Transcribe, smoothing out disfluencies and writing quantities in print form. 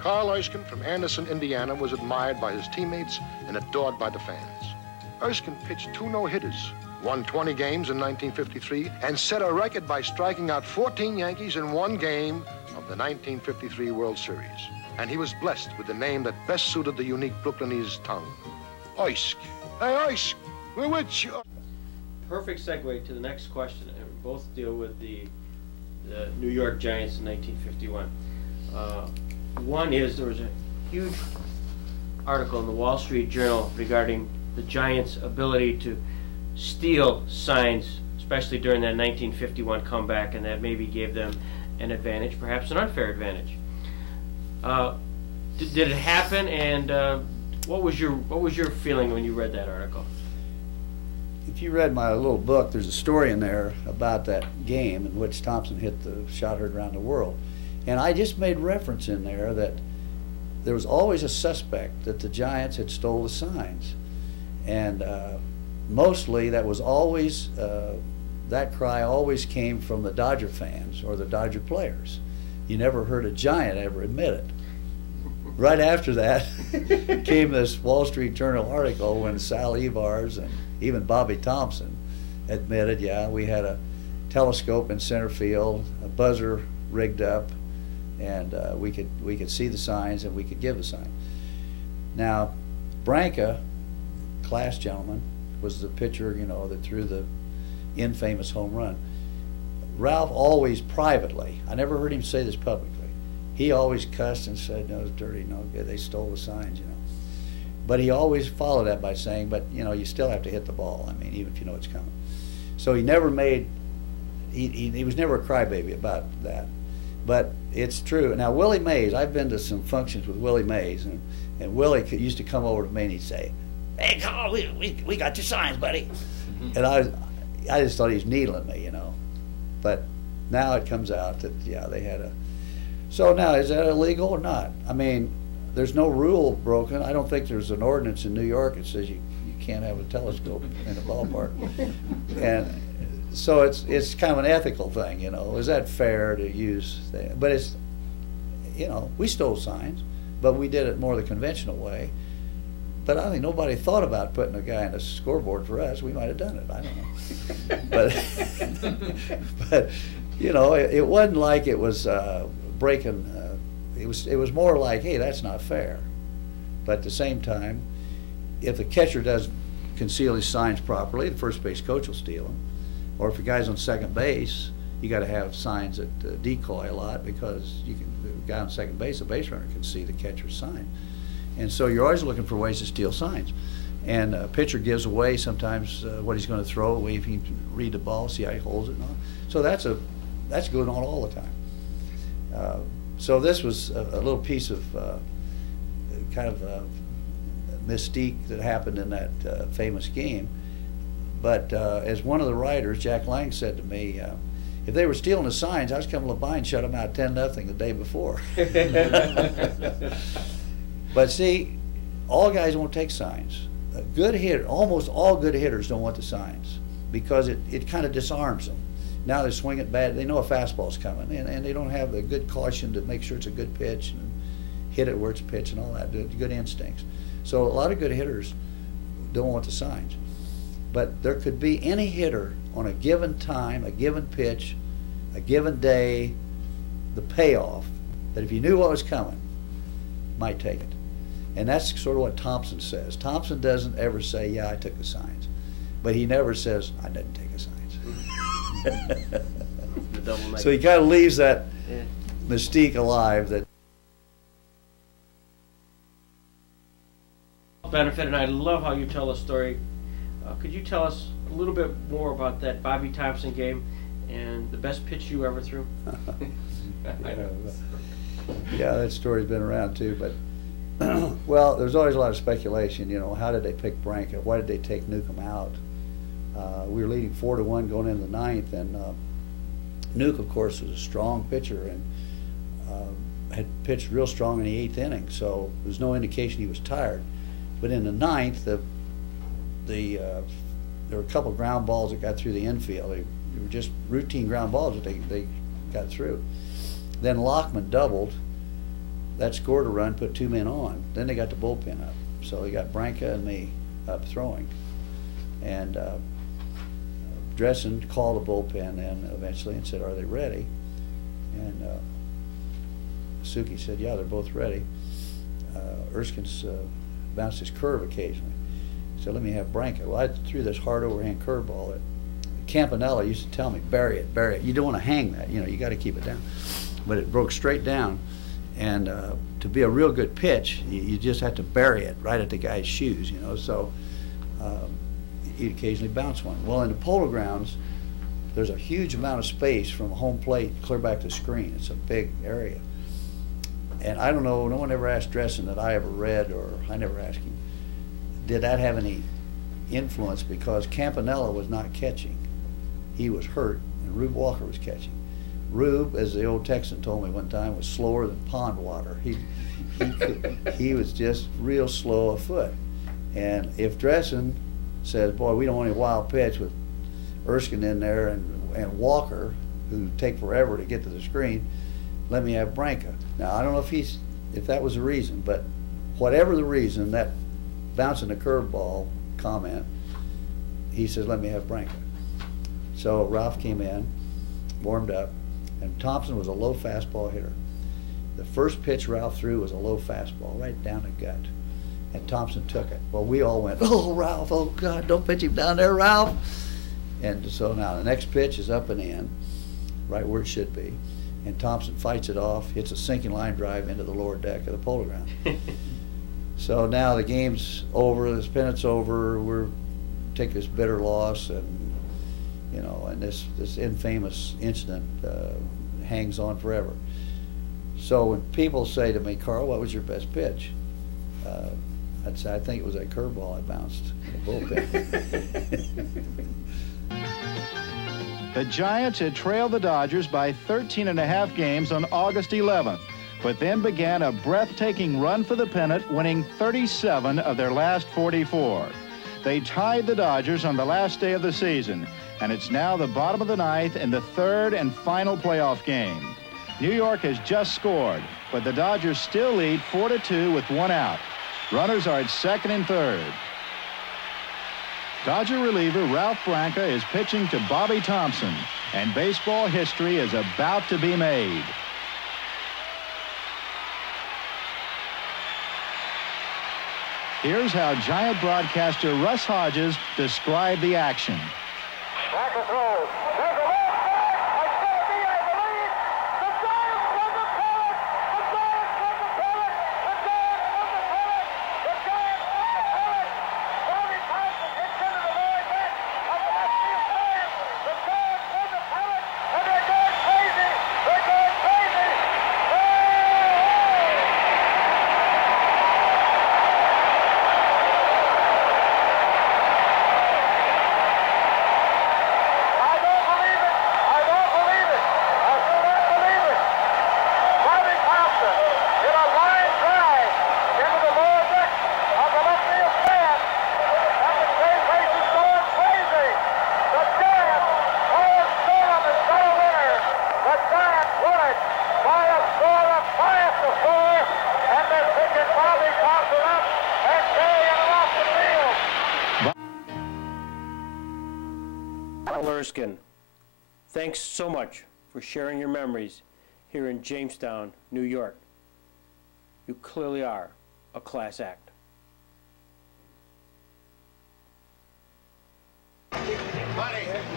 Carl Erskine from Anderson, Indiana, was admired by his teammates and adored by the fans. Erskine pitched 2 no-hitters, won 20 games in 1953, and set a record by striking out 14 Yankees in 1 game of the 1953 World Series. And he was blessed with the name that best suited the unique Brooklynese tongue, Ersk. Hey, Ersk, we're with you. Perfect segue to the next question, and we both deal with the New York Giants in 1951. One is, there was a huge article in the Wall Street Journal regarding the Giants' ability to steal signs, especially during that 1951 comeback, and that maybe gave them an advantage, perhaps an unfair advantage. Did it happen, and what was your feeling when you read that article? If you read my little book, there's a story in there about that game in which Thomson hit the shot heard around the world. And I just made reference in there that there was always a suspect that the Giants had stole the signs. And mostly that was always, that cry always came from the Dodger fans or the Dodger players. You never heard a Giant ever admit it. Right after that came this Wall Street Journal article when Sal Evars and even Bobby Thomson admitted, yeah, we had a telescope in center field, a buzzer rigged up, and we could see the signs and we could give the sign. Now, Branca, class gentleman, was the pitcher, you know, that threw the infamous home run. Ralph always privately, I never heard him say this publicly, he always cussed and said, no, it's dirty, no good, they stole the signs, you know. But he always followed that by saying, but, you know, you still have to hit the ball, I mean, even if you know it's coming. So he never made, he was never a crybaby about that. But it's true. Now, Willie Mays, I've been to some functions with Willie Mays, and Willie used to come over to me and he'd say, hey, Carl, we got your signs, buddy. And I just thought he was needling me, you know. But now it comes out that, yeah, they had a... So now, is that illegal or not? I mean, there's no rule broken. I don't think there's an ordinance in New York that says you can't have a telescope in a ballpark. And so it's kind of an ethical thing, you know. Is that fair to use? But it's, you know, we stole signs, but we did it more the conventional way. But I think nobody thought about putting a guy on a scoreboard for us. We might have done it. I don't know. but you know, it wasn't like it was breaking. It was more like, hey, that's not fair. But at the same time, if the catcher doesn't conceal his signs properly, the first base coach will steal them. Or if the guy's on second base, you got to have signs that decoy a lot, because the guy on second base, the base runner, can see the catcher's sign. And so you're always looking for ways to steal signs. And a pitcher gives away sometimes what he's going to throw away if he can read the ball, see how he holds it and all. So that's going on all the time. So this was a little piece of kind of mystique that happened in that famous game. But as one of the writers, Jack Lang, said to me, if they were stealing the signs, I was coming to buy and shut them out 10-0 the day before. But see, all guys won't take signs. A good hitter, almost all good hitters don't want the signs, because it kind of disarms them. Now they swing it bad, they know a fastball's coming, and they don't have the good caution to make sure it's a good pitch and hit it where it's pitched and all that, good instincts. So a lot of good hitters don't want the signs. But there could be any hitter on a given time, a given pitch, a given day, the payoff, that if you knew what was coming, might take it. And that's sort of what Thomson says. Thomson doesn't ever say, yeah, I took the signs. But he never says, I didn't take the signs. So he kind of leaves that mystique alive. That benefit, and I love how you tell the story. Could you tell us a little bit more about that Bobby Thomson game and the best pitch you ever threw? Yeah, that story's been around too, but well, there's always a lot of speculation. You know, how did they pick Branca? Why did they take Newcomb out? We were leading 4-1 going into the ninth, and Nuke, of course, was a strong pitcher and had pitched real strong in the 8th inning, so there's no indication he was tired. But in the ninth, there were a couple ground balls that got through the infield. They were just routine ground balls that they got through. Then Lockman doubled. that scored a run, put 2 men on. Then they got the bullpen up. So they got Branca and me up throwing. And Dressen called the bullpen then eventually and said, "Are they ready?" And Suki said, "Yeah, they're both ready." Erskine's bounced his curve occasionally. So let me have Branca. Well, I threw this hard overhand curveball that Campanella used to tell me, bury it, bury it. You don't want to hang that, you know, you got to keep it down. But it broke straight down, and to be a real good pitch, you just have to bury it right at the guy's shoes, you know, so you'd occasionally bounce one. Well, in the Polo Grounds, there's a huge amount of space from home plate clear back to the screen. It's a big area. And I don't know, no one ever asked Dressen that I ever read, or I never asked him, did that have any influence, because Campanella was not catching. He was hurt, and Rube Walker was catching. Rube, as the old Texan told me one time, was slower than pond water. He was just real slow afoot. And if Dressen says, "Boy, we don't want any wild pitch with Erskine in there and Walker, who take forever to get to the screen, let me have Branca." Now, I don't know if that was the reason, but whatever the reason, that bouncing the curveball comment, he says, "Let me have Branca." So Ralph came in, warmed up, and Thomson was a low fastball hitter. The first pitch Ralph threw was a low fastball, right down the gut, and Thomson took it. Well, we all went, "Oh, Ralph, oh God, don't pitch him down there, Ralph." And so now the next pitch is up and in, right where it should be. And Thomson fights it off, hits a sinking line drive into the lower deck of the Polo Ground. So now the game's over, this pennant's over, we're taking this bitter loss, and you know, and this infamous incident hangs on forever. So when people say to me, "Carl, what was your best pitch?" I'd say, "I think it was that curveball I bounced in the bullpen." The Giants had trailed the Dodgers by 13.5 games on August 11th, but then began a breathtaking run for the pennant, winning 37 of their last 44. They tied the Dodgers on the last day of the season, and it's now the bottom of the ninth in the third and final playoff game. New York has just scored, but the Dodgers still lead 4-2 with 1 out. Runners are at second and third. Dodger reliever Ralph Branca is pitching to Bobby Thomson, and baseball history is about to be made. Here's how Giant broadcaster Russ Hodges described the action. Branca throws. There's a left back. It's going to be, I believe, the Giants won the pennant. The Giants won the pennant. The Giants won the pennant. The Giants won the pennant. Bobby Thomson hits into the lower deck of the left field stand. The Giants won the pennant, and they're going crazy. They're going crazy. Carl Erskine, thanks so much for sharing your memories here in Jamestown, New York. You clearly are a class act. Buddy.